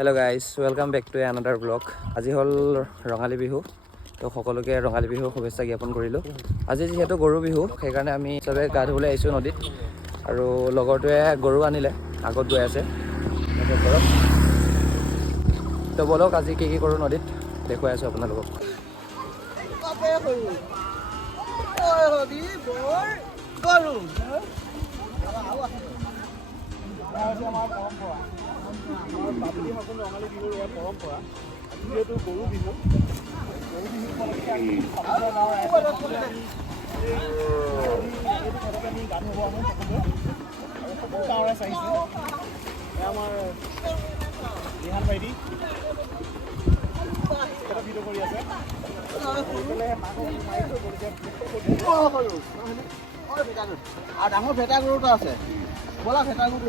Hello' guys welcome back to another blog আজি হ'ল ৰঙালী বিহু। তো সকলোকে ৰঙালী বিহুৰ শুভেচ্ছা জ্ঞাপন কৰিলোঁ। আজি যিহেতু গৰু বিহু সেইকাৰণে আমি চবে গা ধুবলৈ আহিছোঁ নদীত। আৰু লগৰটোৱে গৰু আনিলে আগত গৈ আছে। ঘৰত তো ব'লক আজি কি কি কৰোঁ নদীত? দেখুৱাই আছোঁ আপোনালোকক। বৰ গৰু। আমাৰ পৰম্পৰা আমাৰ বাপতি সাহোন ৰঙালী বিহুৰ ইয়াৰ পৰম্পৰা যিহেতু গৰু বিহু গৰু বিহু উপলক্ষে আমি আমি এই এইটো ঘৰতে আমি গা ধুব আহোঁ সকলোৱে আৰু সকলো গাঁৱৰ এয়া আমাৰ ৰিহান ভাইটি। এটা ভিডিঅ' কৰি আছে। আৰু ডাঙৰ ভেটা গৰু এটা আছে। ব'লা ভেটা গৰু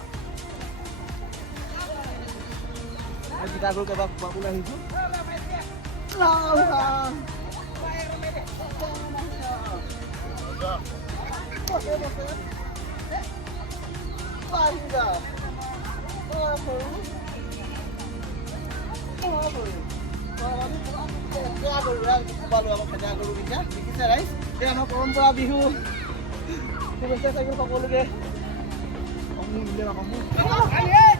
গান গীতাগুৰু কেইটা খুৱাবলৈ আহিছোঁ আমাৰ পৰম্পৰা বিহু সকলোকে অমুক নিলে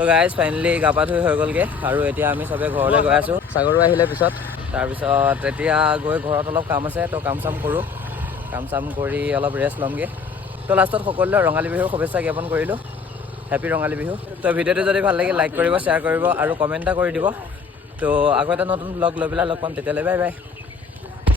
তো গাইজ ফাইনেলি গা পা ধুই হৈ গ'লগৈ আৰু এতিয়া আমি চবে ঘৰলৈ গৈ আছোঁ। চাগৰো আহিলে পিছত। তাৰপিছত এতিয়া গৈ ঘৰত অলপ কাম আছে তো কাম চাম কৰোঁ। কাম চাম কৰি অলপ ৰেষ্ট ল'মগৈ। তো লাষ্টত সকলোৱে ৰঙালী বিহুৰ শুভেচ্ছা জ্ঞাপন কৰিলোঁ। হেপী ৰঙালী বিহু। তো ভিডিঅ'টো যদি ভাল লাগে লাইক কৰিব শ্বেয়াৰ কৰিব আৰু কমেণ্ট এটা কৰি দিব। তো আকৌ এটা নতুন ব্লগ লৈ পেলাই লগ পাম তেতিয়ালৈ বাই বাই